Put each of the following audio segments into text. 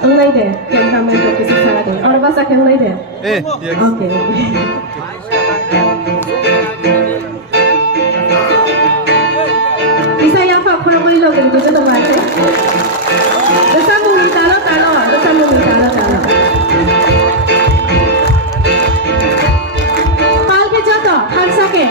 Ang laide, yang kamu untuk bisa salah deh. Orang bahasa yang laide. Oke. Bisa yang pak kurang boleh loh gitu tuh teman. Dosa mumi talo, dosa mumi talo. Pal ke jatuh, hansa ke.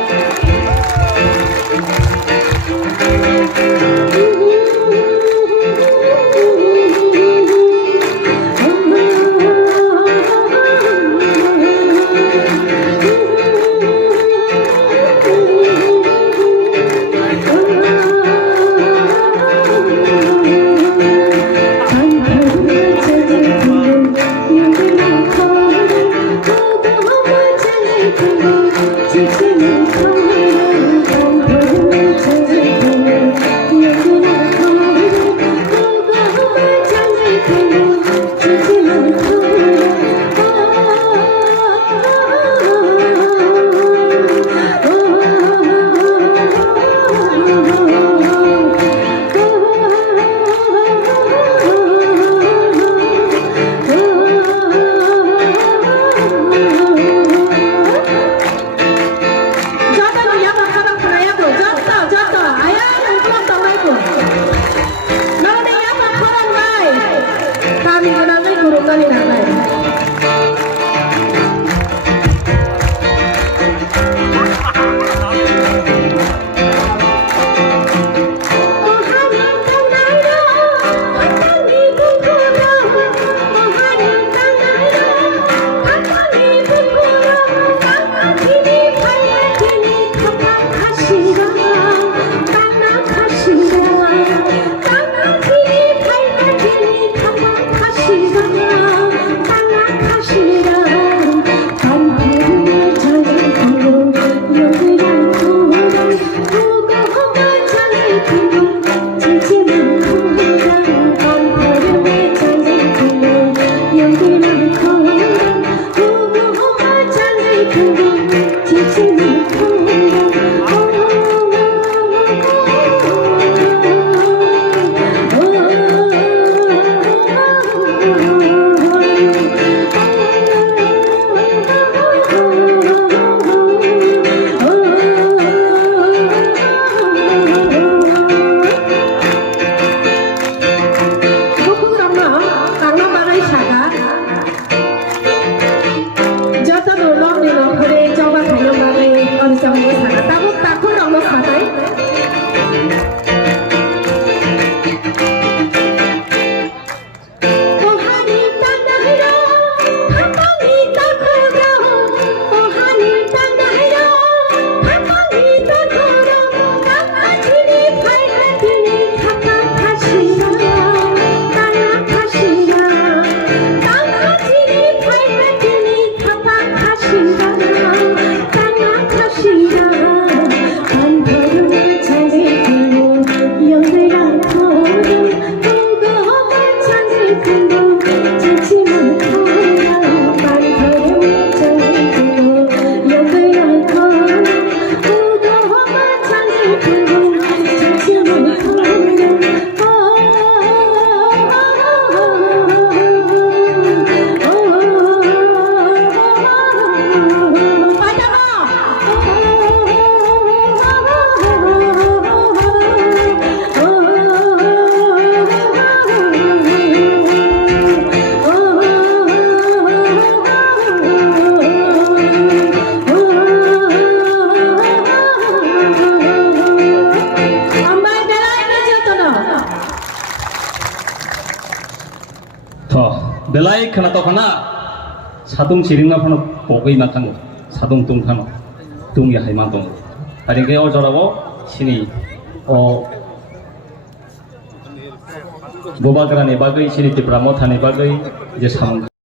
belai kena to kana sadung siringna phano pogoi ma thango sadung tung thano tung ya haima tong ari ge o jorabo sini o bobagrani bagai sini tipra mo thani bagai je samung